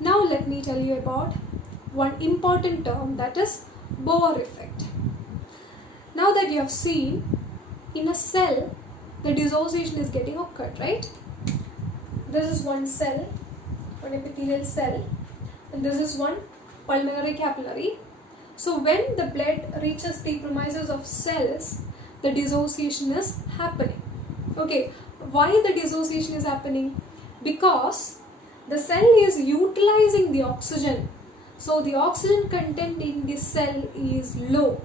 Now let me tell you about one important term, that is Bohr effect. Now that you have seen, in a cell the dissociation is getting occurred, right? This is one cell, one epithelial cell, and this is one pulmonary capillary. So when the blood reaches the premises of cells, the dissociation is happening. Okay, why the dissociation is happening? Because the cell is utilizing the oxygen. So the oxygen content in the cell is low.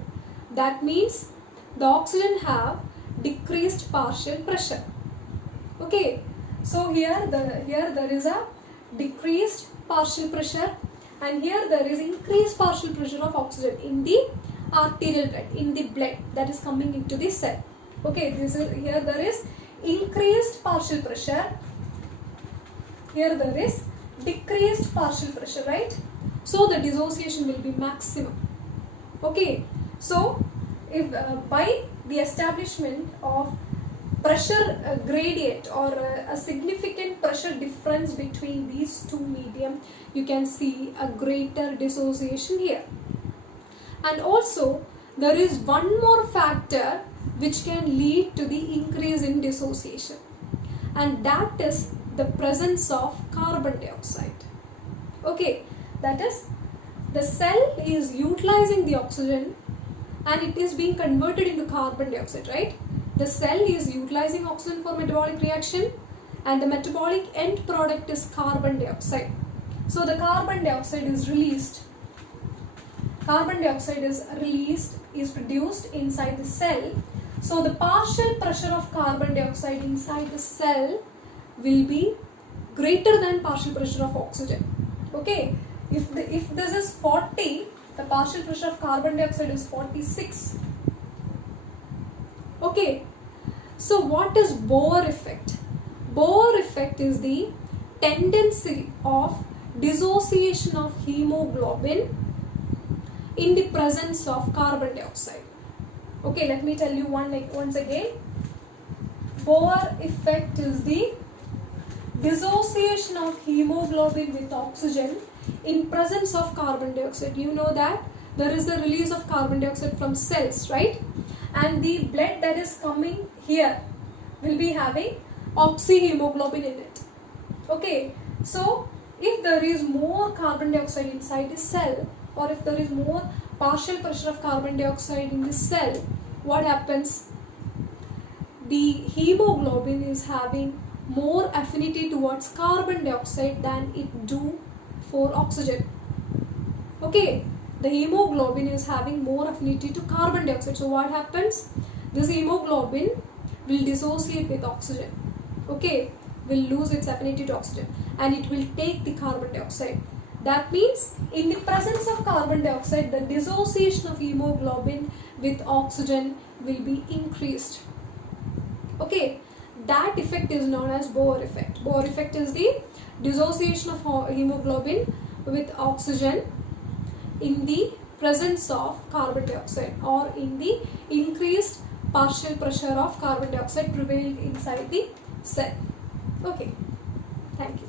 That means the oxygen have decreased partial pressure. Okay, so here there is a decreased partial pressure, and here there is increased partial pressure of oxygen in the arterial blood, in the blood that is coming into the cell. Okay, here there is increased partial pressure, here there is decreased partial pressure, right? So the dissociation will be maximum. Okay, so if by the establishment of pressure gradient or a significant pressure difference between these two medium, you can see a greater dissociation here. And also there is one more factor which can lead to the increase in dissociation, and that is the presence of carbon dioxide. Okay, that is, the cell is utilizing the oxygen and it is being converted into carbon dioxide, right? The cell is utilizing oxygen for metabolic reaction, and the metabolic end product is carbon dioxide. So the carbon dioxide is released. Carbon dioxide is produced inside the cell. So the partial pressure of carbon dioxide inside the cell will be greater than partial pressure of oxygen. Okay, if this is 40, the partial pressure of carbon dioxide is 46. Okay, so what is Bohr effect? Bohr effect is the tendency of dissociation of hemoglobin in the presence of carbon dioxide. Okay, let me tell you once again. Bohr effect is the dissociation of hemoglobin with oxygen in presence of carbon dioxide. You know that there is the release of carbon dioxide from cells, right? And the blood that is coming here will be having oxyhemoglobin in it. Okay, so if there is more carbon dioxide inside the cell, or if there is more partial pressure of carbon dioxide in the cell, what happens? The hemoglobin is having more affinity towards carbon dioxide than it do for oxygen. Okay, the hemoglobin is having more affinity to carbon dioxide. So what happens? This hemoglobin will dissociate with oxygen. Okay, will lose its affinity to oxygen and it will take the carbon dioxide. That means in the presence of carbon dioxide, the dissociation of hemoglobin with oxygen will be increased. Okay, that effect is known as Bohr effect. Bohr effect is the dissociation of hemoglobin with oxygen in the presence of carbon dioxide, or in the increased partial pressure of carbon dioxide prevailed inside the cell. Okay, thank you.